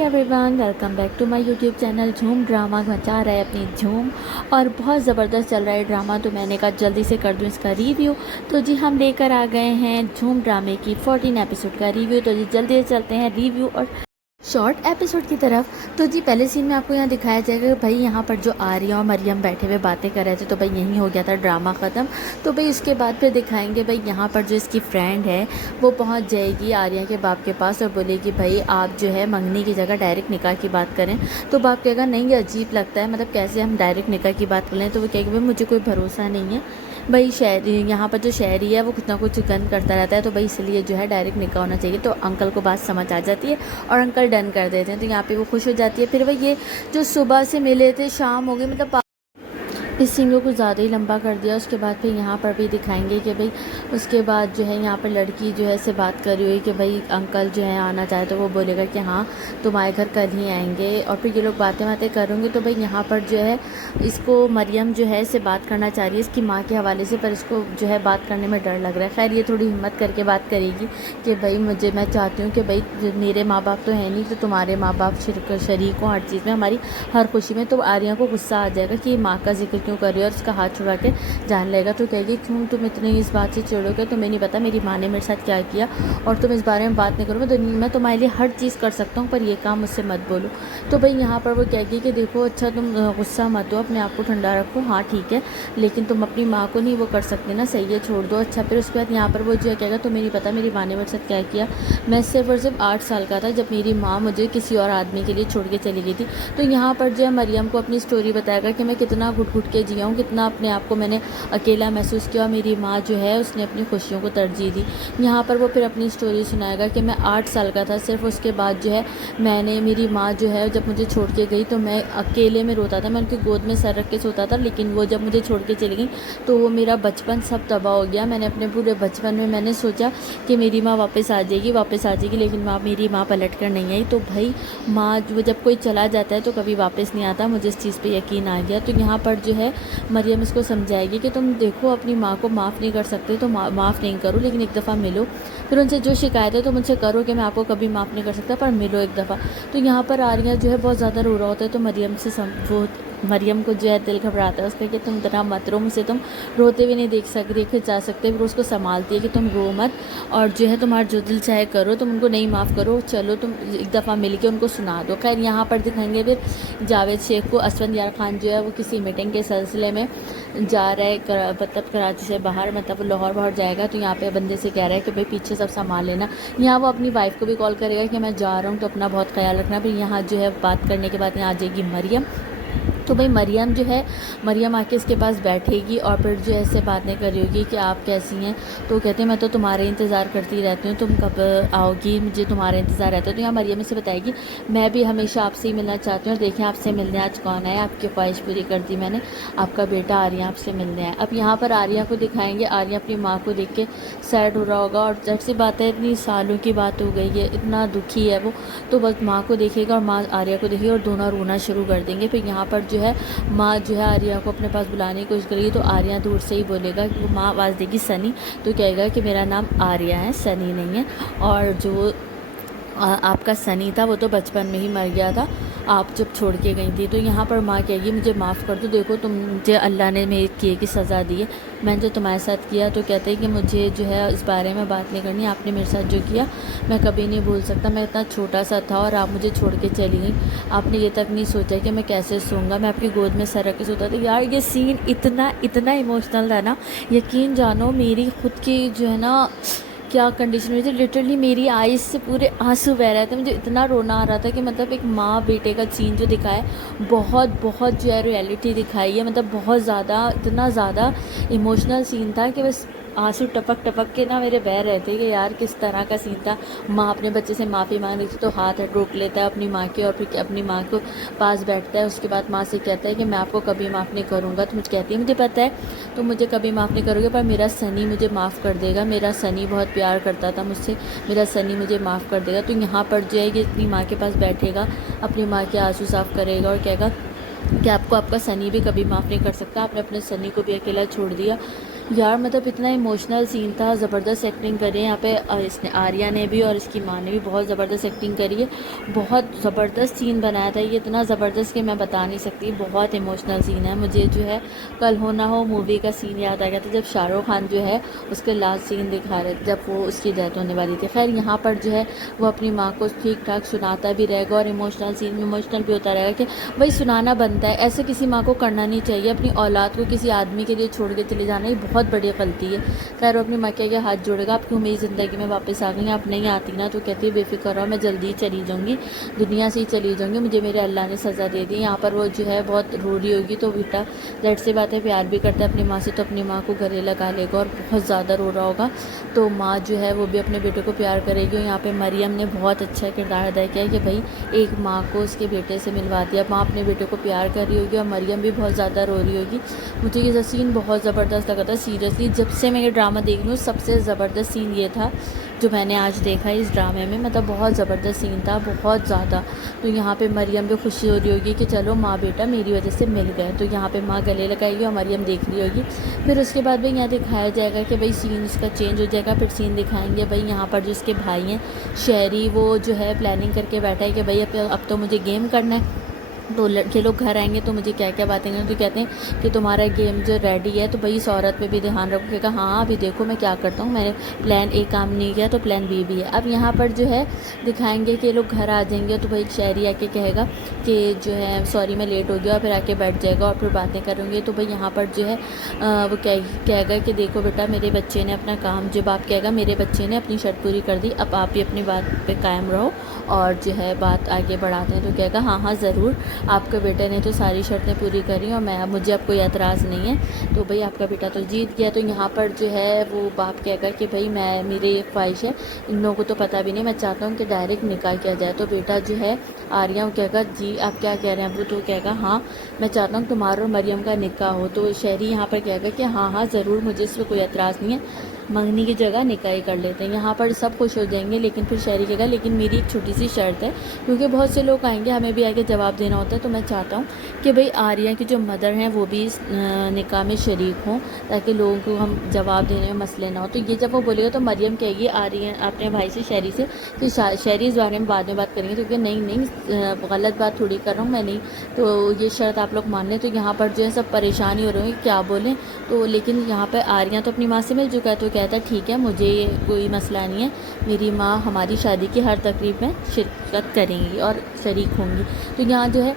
Everyone, welcome back to my YouTube channel. Jhoom drama मचा रहा है अपनी झूम और बहुत ज़बरदस्त चल रहा है ड्रामा, तो मैंने कहा जल्दी से कर दूं इसका रिव्यू। तो जी हम लेकर आ गए हैं झूम ड्रामे की 14 एपिसोड का रिव्यू। तो जी जल्दी से चलते हैं रिव्यू और शॉर्ट एपिसोड की तरफ। तो जी पहले सीन में आपको यहाँ दिखाया जाएगा कि भाई यहाँ पर जो आर्या और मरियम बैठे हुए बातें कर रहे थे, तो भाई यहीं हो गया था ड्रामा ख़त्म। तो भाई उसके बाद फिर दिखाएंगे भाई यहाँ पर जो इसकी फ्रेंड है वो पहुँच जाएगी आर्या के बाप के पास और बोलेगी भाई आप जो है मंगनी की जगह डायरेक्ट निकाह की बात करें। तो बाप कहेगा नहीं, ये अजीब लगता है, मतलब कैसे हम डायरेक्ट निकाह की बात कर लें। तो वो कहेगी भाई मुझे कोई भरोसा नहीं है, भाई शहरी यहाँ पर जो शहरी है वो कुछ ना कुछ गंद करता रहता है, तो भाई इसलिए जो है डायरेक्ट निकाह होना चाहिए। तो अंकल को बात समझ आ जाती है और अंकल डन कर देते हैं। तो यहाँ पे वो खुश हो जाती है। फिर भाई ये जो सुबह से मिले थे शाम हो गई, मतलब इस सीन को कुछ ज़्यादा ही लंबा कर दिया। उसके बाद फिर यहाँ पर भी दिखाएंगे कि भाई उसके बाद जो है यहाँ पर लड़की जो है से बात कर रही हुई कि भाई अंकल जो है आना चाहे तो वो बोलेगा कि हाँ तुम्हारे घर कल ही आएंगे। और फिर ये लोग बातें करेंगे। तो भाई यहाँ पर जो है इसको मरियम जो है से बात करना चाह रही है इसकी माँ के हवाले से, पर इसको जो है बात करने में डर लग रहा है। खैर ये थोड़ी हिम्मत करके बात करेगी कि भाई मैं चाहती हूँ कि भाई मेरे माँ बाप तो है नहीं, तो तुम्हारे माँ बाप शरीक हो हर चीज़ में, हमारी हर खुशी में। तो आर्या को गुस्सा आ जाएगा कि माँ का जिक्र क्यों कर रही है और उसका हाथ छुड़ा के जान लेगा। तो कहेगी क्यों तुम इतनी इस बात से चिढ़ोगे, तुम्हें नहीं पता मेरी माँ ने मेरे साथ क्या किया और तुम इस बारे में बात नहीं करो। मैं तुम्हारे लिए हर चीज़ कर सकता हूँ, पर ये काम मुझसे मत बोलो। तो भाई यहाँ पर वो कहेगी कि देखो अच्छा तुम गुस्सा मत हो, अपने आप को ठंडा रखो, हाँ ठीक है, लेकिन तुम अपनी माँ को नहीं वो कर सकते ना, सही है, छोड़ दो। अच्छा फिर उसके बाद यहाँ पर वो जो है कहेगा तुम्हें नहीं पता मेरी माँ ने मेरे साथ क्या किया। मैं सिर्फ और सिर्फ 8 साल का था जब मेरी माँ मुझे किसी और आदमी के लिए छोड़ के चली गई थी। तो यहाँ पर जो है मरियम को अपनी स्टोरी बताएगा कि मैं कितना घुट घुट के जिया हूँ, कितना अपने आप को मैंने अकेला महसूस किया। मेरी माँ जो है उसने अपनी खुशियों को तरजीह दी। यहाँ पर वो फिर अपनी स्टोरी सुनाएगा कि मैं 8 साल का था सिर्फ, उसके बाद जो है मेरी माँ जो है जब मुझे छोड़ के गई तो मैं अकेले में रोता था, मैं उनकी गोद में सर रख के सोता था। लेकिन वो जब मुझे छोड़ के चली गई तो वो मेरा बचपन सब तबाह हो गया। मैंने अपने पूरे बचपन में मैंने सोचा कि मेरी माँ वापस आ जाएगी, लेकिन मेरी माँ पलट कर नहीं आई। तो भाई माँ जब कोई चला जाता है तो कभी वापस नहीं आता, मुझे इस चीज़ पे यकीन आ गया। तो यहाँ पर जो है मरियम इसको समझाएगी कि तुम देखो अपनी माँ को माफ़ नहीं कर सकते तो माफ़ नहीं करो, लेकिन एक दफ़ा मिलो, फिर उनसे जो शिकायत है तो मुझसे करो कि मैं आपको कभी माफ़ नहीं कर सकता, पर मिलो एक दफ़ा। तो यहाँ पर आर्या जो है बहुत ज़्यादा रो रहा होता है। तो मरियम को जो है दिल घबराता है उसका कि तुम इतना मत रो, मुझसे तुम रोते हुए नहीं देखे जा सकते। फिर उसको संभालती है कि तुम रो मत और जो है तुम्हारा जो दिल चाहे करो, तुम उनको नहीं माफ़ करो, चलो तुम एक दफ़ा मिल के उनको सुना दो। खैर यहाँ पर दिखाएंगे फिर जावेद शेख को असफंद यार खान जो है वो किसी मीटिंग के सिलसिले में जा रहा है, मतलब कराची से बाहर, मतलब लाहौर बाहर जाएगा। तो यहाँ पे बंदे से कह रहा है कि भाई पीछे सब संभाल लेना। यहाँ वो अपनी वाइफ को भी कॉल करेगा कि मैं जा रहा हूँ तो अपना बहुत ख्याल रखना। फिर यहाँ जो है बात करने के बाद यहाँ आ जाएगी मरियम। तो भाई मरियम आके इसके पास बैठेगी और फिर जो ऐसे बातें कर रही होगी कि आप कैसी हैं। तो कहते हैं मैं तो तुम्हारे इंतज़ार करती रहती हूँ, तुम कब आओगी, मुझे तुम्हारा इंतज़ार रहता है। तो यहाँ मरियम इसे बताएगी मैं भी हमेशा आपसे ही मिलना चाहती हूँ, और देखें आपसे मिलने आज कौन है, आपकी ख्वाहिश पूरी कर दी मैंने, आपका बेटा आर्या आपसे मिलने आया। अब यहाँ पर आर्या को दिखाएंगे, आर्या अपनी माँ को देख के सैड हो रहा होगा और जब सी बात है इतनी सालों की बात हो गई है, इतना दुखी है वो। तो बस माँ को देखेगा और माँ आर्या को देखेगी और दोनों रोना शुरू कर देंगे। फिर यहाँ पर जो है माँ जो है आर्या को अपने पास बुलाने की कोशिश करेगी। तो आर्या दूर से ही बोलेगा कि वो माँ आवाज़ देगी सनी, तो कहेगा कि मेरा नाम आर्या है, सनी नहीं है, और जो आपका सनी था वो तो बचपन में ही मर गया था, आप जब छोड़ के गई थी। तो यहाँ पर माँ कहेगी मुझे माफ़ कर दो, देखो तुम मुझे अल्लाह ने मेरे किए की सज़ा दी है, मैंने जो तुम्हारे साथ किया। तो कहते हैं कि मुझे जो है इस बारे में बात नहीं करनी, आपने मेरे साथ जो किया मैं कभी नहीं भूल सकता, मैं इतना छोटा सा था और आप मुझे छोड़ के चली गई, आपने ये तक नहीं सोचा कि मैं कैसे सोऊंगा, मैं आपकी गोद में सर रख के सोता था। यार ये सीन इतना इमोशनल था ना, यकीन जानो मेरी खुद की जो है ना क्या कंडीशन हुई थी, लिटरली मेरी आईज से पूरे आंसू बह रहे थे, मुझे इतना रोना आ रहा था कि मतलब एक माँ बेटे का सीन जो दिखाया है बहुत जो है रियलिटी दिखाई है, मतलब बहुत ज़्यादा, इतना ज़्यादा इमोशनल सीन था कि बस आंसू टपक के ना मेरे बह रहे थे कि यार किस तरह का सीन था। माँ अपने बच्चे से माफ़ी मांग रही थी तो हाथ रोक लेता है अपनी माँ के और फिर अपनी माँ को पास बैठता है। उसके बाद माँ से कहता है कि मैं आपको कभी माफ़ नहीं करूँगा। तो मुझे कहती है मुझे पता है तो मुझे कभी माफ़ नहीं करोगे, पर मेरा सनी मुझे माफ़ कर देगा, मेरा सनी बहुत प्यार करता था मुझसे, मेरा सनी मुझे माफ़ कर देगा। तो यहाँ पर जो है ये अपनी माँ के पास बैठेगा, अपनी माँ के आंसू साफ़ करेगा और कहेगा कि आपको आपका सनी भी कभी माफ़ नहीं कर सकता, आपने अपने सनी को भी अकेला छोड़ दिया। यार मतलब इतना इमोशनल सीन था, ज़बरदस्त एक्टिंग करी है यहाँ पे इसने, आर्या ने भी और इसकी माँ ने भी बहुत ज़बरदस्त एक्टिंग करी है। बहुत ज़बरदस्त सीन बनाया था ये, इतना ज़बरदस्त कि मैं बता नहीं सकती, बहुत इमोशनल सीन है। मुझे जो है कल हो ना हो मूवी का सीन याद आ गया था, जब शाहरुख खान जो है उसके लास्ट सीन दिखा रहे थे जब वो उसकी डेथ होने वाली थी। खैर यहाँ पर जो है वो अपनी माँ को ठीक ठाक सुनाता भी रहेगा और इमोशनल सीन में इमोशनल भी होता रहेगा कि भाई सुनाना बनता है, ऐसे किसी माँ को करना नहीं चाहिए। अपनी औलाद को किसी आदमी के लिए छोड़ के चले जाना ये बहुत बड़ी गलती है। खैर वो अपनी माँ के आगे हाथ जोड़ेगा, आप क्यों मेरी ज़िंदगी में वापस आ गई, आप नहीं आती ना, तो कहती है बेफिक्र रहो, मैं जल्दी ही चली जाऊँगी, दुनिया से ही चली जाऊँगी, मुझे मेरे अल्लाह ने सज़ा दे दी। यहाँ पर वो जो है बहुत रो रही होगी, तो बेटा ज़ाहिर सी बात है प्यार भी करता है अपनी माँ से, तो अपनी माँ को गले लगा लेगा और बहुत ज़्यादा रो रहा होगा। तो माँ जो है वो भी अपने बेटे को प्यार करेगी। और यहाँ पर मरियम ने बहुत अच्छा किरदार अदा किया है कि भाई एक माँ को उसके बेटे से मिलवा दिया। माँ अपने बेटे को प्यार कर रही होगी और मरियम भी बहुत ज़्यादा रो रही होगी। मुझे ये सीन बहुत ज़बरदस्त लगा था सीरियसली, जब से मैं ये ड्रामा देख रही हूँ सबसे ज़बरदस्त सीन ये था जो मैंने आज देखा इस ड्रामे में। मतलब बहुत ज़बरदस्त सीन था, बहुत ज़्यादा। तो यहाँ पे मरियम भी खुशी हो रही होगी कि चलो माँ बेटा मेरी वजह से मिल गए, तो यहाँ पे माँ गले लगाएगी और मरियम देख रही होगी। फिर उसके बाद भाई यहाँ दिखाया जाएगा कि भाई सीन इसका चेंज हो जाएगा। फिर सीन दिखाएंगे भाई यहाँ पर जो इसके भाई हैं शहरी, वो जो है प्लानिंग करके बैठा है कि भाई अब तो मुझे गेम करना है। तो लड़के लोग घर आएंगे तो मुझे क्या क्या बातें करें, तो कहते हैं कि तुम्हारा गेम जो रेडी है, तो भाई इस औरत पे भी ध्यान रखो। कहेगा हाँ अभी देखो मैं क्या करता हूँ, मैंने प्लान ए काम नहीं किया तो प्लान बी भी है। अब यहाँ पर जो है दिखाएंगे कि लोग घर आ जाएंगे, तो भाई शहरी आके कहेगा कि जो है सॉरी मैं लेट हो गया, फिर आके बैठ जाएगा और फिर बातें करेंगे। तो भाई यहाँ पर जो है वो कहेगा कि देखो बेटा मेरे बच्चे ने अपना काम, जब आप कहेगा मेरे बच्चे ने अपनी शर्त पूरी कर दी, अब आप भी अपनी बात पर कायम रहो और जो है बात आगे बढ़ाते हैं। तो कहेगा हाँ हाँ ज़रूर, आपके बेटे ने तो सारी शर्तें पूरी करी और मैं, मुझे अब कोई एतराज़ नहीं है, तो भाई आपका बेटा तो जीत गया। तो यहाँ पर जो है वो बाप कहेगा कि भाई मैं, मेरी एक ख्वाहिश है, इन लोगों को तो पता भी नहीं, मैं चाहता हूँ कि डायरेक्ट निकाह किया जाए। तो बेटा जो है आर्या वो कहेगा जी आप क्या कह रहे हैं अबू, तो कहेगा हाँ मैं चाहता हूँ तुम्हारा और मरियम का निकाह हो। तो शहरी यहाँ पर कहेगा कि हाँ हाँ ज़रूर, मुझे इसमें कोई एतराज़ नहीं है, मंगनी की जगह निकाह ही कर लेते हैं। यहाँ पर सब खुश हो जाएंगे, लेकिन फिर शहरी कहेगा लेकिन मेरी एक छोटी सी शर्त है, क्योंकि बहुत से लोग आएंगे हमें भी आगे जवाब देना होता है, तो मैं चाहता हूँ कि भाई आर्या की जो मदर हैं वो भी इस निकाह में शरीक हों, ताकि लोगों को हम जवाब देने में मसले ना हो। तो ये जब वो बोलेगा तो मरियम कहेगी आर्या अपने भाई से, शहरी से, कि शहरी इस बारे में बाद में बात करेंगे, क्योंकि नहीं नहीं गलत बात थोड़ी कर रहा हूँ मैं, नहीं तो ये शर्त आप लोग मान लें। तो यहाँ पर जो है सब परेशानी हो रही है क्या बोलें। तो लेकिन यहाँ पर आर्या तो अपनी माँ से मिल चुका है, तो कहता है ठीक है मुझे कोई मसला नहीं है, मेरी माँ हमारी शादी की हर तकरीब में शिरकत करेंगी और शरीक होंगी। तो यहाँ जो है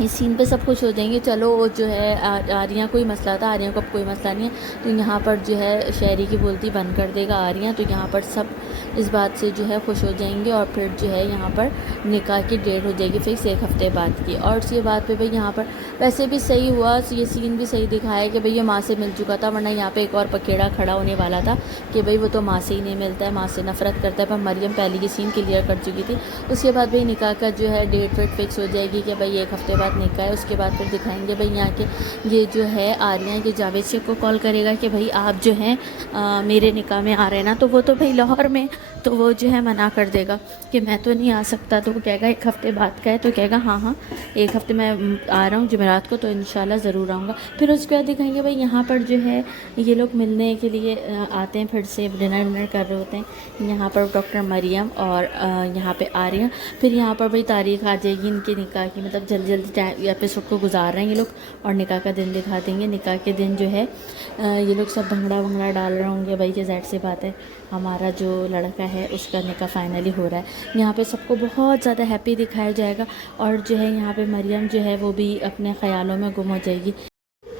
इस सीन पे सब खुश हो जाएंगे, चलो जो है आर्या कोई मसला था, आर्या को अब कोई मसला नहीं है। तो यहाँ पर जो है शहरी की बोलती बंद कर देगा आर्या। तो यहाँ पर सब इस बात से जो है खुश हो जाएंगे और फिर जो है यहाँ पर निकाह की डेट हो जाएगी फिक्स 1 हफ्ते बाद की। और इसी बात पे भाई यहाँ पर वैसे भी सही हुआ, ये सीन भी सही दिखाया कि भाई ये माँ से मिल चुका था, वरना यहाँ पर एक और पखेड़ा खड़ा होने वाला था कि भाई वो तो माँ से ही नहीं मिलता है, माँ से नफरत करता है। पर मरियम पहले ये सीन क्लियर कर चुकी थी। उसके बाद भाई निकाह का जो है डेट वेट फिक्स हो जाएगी कि भाई 1 हफ्ते निकाह है। उसके बाद फिर दिखाएंगे भाई यहाँ के ये जो है आर्या के जावेद शेख को कॉल करेगा कि भाई आप जो हैं मेरे निकाह में आ रहे हैं ना, तो वो तो भाई लाहौर में, तो वो जो है मना कर देगा कि मैं तो नहीं आ सकता। तो वो कहेगा 1 हफ्ते बाद का है, तो कहेगा हाँ हाँ 1 हफ्ते मैं आ रहा हूँ जुमेरात को, तो इंशाल्लाह ज़रूर आऊँगा। फिर उसके बाद दिखाएंगे भाई यहाँ पर जो है ये लोग मिलने के लिए आते हैं, फिर से डिनर विनर कर रहे होते हैं। यहाँ पर डॉक्टर मरियम और यहाँ पे आर्या। फिर यहाँ पर भाई तारीख आ जाएगी इनके निकाह की, मतलब जल्दी जल्दी एपिसोड को गुजार रहे हैं ये लोग और निकाह का दिन दिखा देंगे। निकाह के दिन जो है ये लोग सब भंगड़ा वंगड़ा डाल रहे होंगे भाई कि ज़ाहिर सी बात है हमारा जो लड़का है उसका निकाह फाइनली हो रहा है। यहाँ पे सबको बहुत ज़्यादा हैप्पी दिखाया जाएगा और जो है यहाँ पे मरियम जो है वो भी अपने ख़यालों में गुम हो जाएगी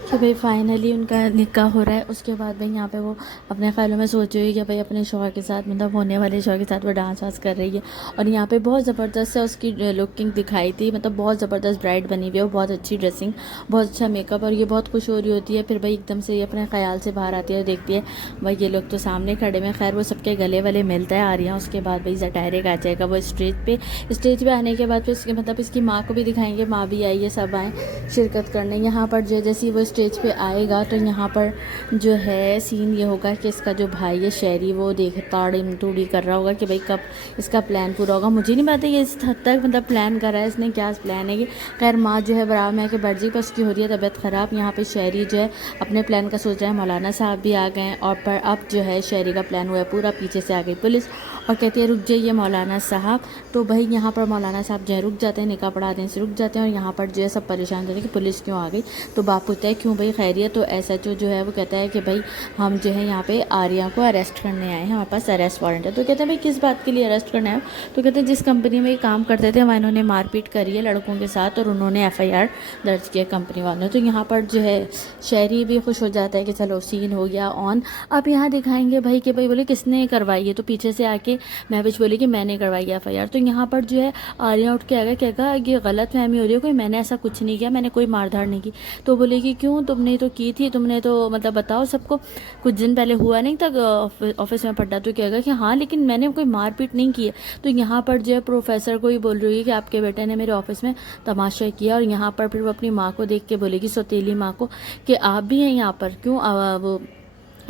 कि भाई फाइनली उनका निकाह हो रहा है। उसके बाद भाई यहाँ पे वो अपने ख्यालों में सोच रही है कि भाई अपने शौहर के साथ, मतलब होने वाले शौहर के साथ वो डांस वांस कर रही है। और यहाँ पे बहुत ज़बरदस्त है उसकी लुकिंग दिखाई थी, मतलब बहुत ज़बरदस्त ब्राइड बनी हुई है, बहुत अच्छी ड्रेसिंग, बहुत अच्छा मेकअप, और ये बहुत खुश हो रही होती है। फिर भाई एकदम से ये अपने ख्याल से बाहर आती है और देखती है भाई ये लोग तो सामने खड़े में। खैर वो सबके गले वाले मिलता है आर्या। उसके बाद भाई डायरेक्ट आ जाएगा वो स्टेज पे आने के बाद फिर मतलब इसकी माँ को भी दिखाएंगे, माँ भी आई है, सब आए शिरकत करने। यहाँ पर जो जैसे वो स्टेज पे आएगा तो यहाँ पर जो है सीन ये होगा कि इसका जो भाई है शहरी वो देख ताड़ी टूड़ी कर रहा होगा कि भाई कब इसका प्लान पूरा होगा। मुझे नहीं पता ये इस हद तक मतलब प्लान कर रहा है, इसने क्या प्लान है। कि खैर माँ जो है बराबर में आके बैठ जी, पर उसकी हो रही है तबीयत ख़राब। यहाँ पे शहरी जो है अपने प्लान का सोच रहा है। मौलाना साहब भी आ गए हैं और पर अब जो है शहरी का प्लान हुआ है पूरा। पीछे से आ गई पुलिस और कहती है रुक जाइए मौलाना साहब। तो भाई यहाँ पर मौलाना साहब जो है रुक जाते हैं, निकाह पढ़ा देने से रुक जाते हैं। और यहाँ पर जो है सब परेशान रहते हैं कि पुलिस क्यों आ गई। तो बाप पूछता है क्यों भाई खैरियत। तो SHO जो है वो कहता है कि भाई हम जो है यहाँ पे आर्या को अरेस्ट करने आए हैं, हमारे पास अरेस्ट वारंट है। तो कहते हैं भाई किस बात के लिए अरेस्ट करना है। तो कहते हैं जिस कंपनी में ये काम करते थे वहाँ इन्होंने मारपीट करी है लड़कों के साथ और उन्होंने FIR दर्ज किया कंपनी वालों ने। तो यहाँ पर जो है शहरी भी खुश हो जाता है कि चलो सीन हो गया ऑन। अब यहाँ दिखाएंगे भाई कि भाई बोले किसने करवाई है। तो पीछे से आके महविश बोली कि मैंने करवाई है FIR। तो यहाँ पर जो है आर्या उठ के आएगा, कहेगा ये गलत फहमी हो रही है, कोई मैंने ऐसा कुछ नहीं किया, मैंने कोई मारधाड़ नहीं की। तो बोलेगी क्यों, तुमने तो की थी, तुमने तो मतलब बताओ सबको, कुछ दिन पहले हुआ नहीं था ऑफिस में पड्डा। तो कहेगा कि हाँ लेकिन मैंने कोई मारपीट नहीं की है। तो यहाँ पर जो है प्रोफेसर को ही बोल रही है कि आपके बेटे ने मेरे ऑफिस में तमाशा किया। और यहाँ पर फिर वो अपनी माँ को देख के बोलेगी, सौतेली माँ को, कि आप भी हैं यहाँ पर, क्यों वो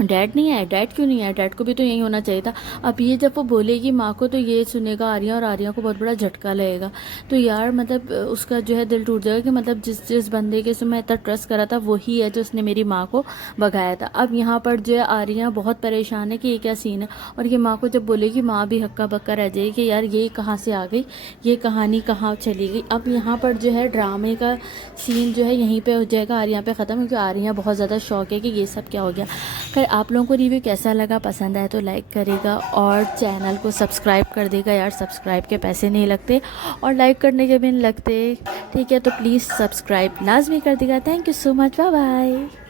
डैड नहीं है, डैड क्यों नहीं है, डैड को भी तो यही होना चाहिए था। अब ये जब वो बोलेगी माँ को तो ये सुनेगा आर्या और आर्या को बहुत बड़ा झटका लगेगा। तो यार मतलब उसका जो है दिल टूट जाएगा कि मतलब जिस बंदे के से मैं इतना ट्रस्ट करा था वही है जो उसने मेरी माँ को भगाया था। अब यहाँ पर जो है आर्या बहुत परेशान है कि ये क्या सीन है। और ये माँ को जब बोलेगी माँ भी हक्का बक्का रह जाएगी कि यार ये कहाँ से आ गई, ये कहानी कहाँ चली गई। अब यहाँ पर जो है ड्रामे का सीन जो है यहीं पर हो जाएगा, आर्या पे ख़त्म, क्योंकि आर्या बहुत ज़्यादा शौक है कि ये सब क्या हो गया। फिर आप लोगों को रिव्यू कैसा लगा, पसंद आए तो लाइक करेगा और चैनल को सब्सक्राइब कर देगा। यार सब्सक्राइब के पैसे नहीं लगते और लाइक करने के भी नहीं लगते, ठीक है। तो प्लीज़ सब्सक्राइब लाजमी कर देगा। Thank you so much, bye bye.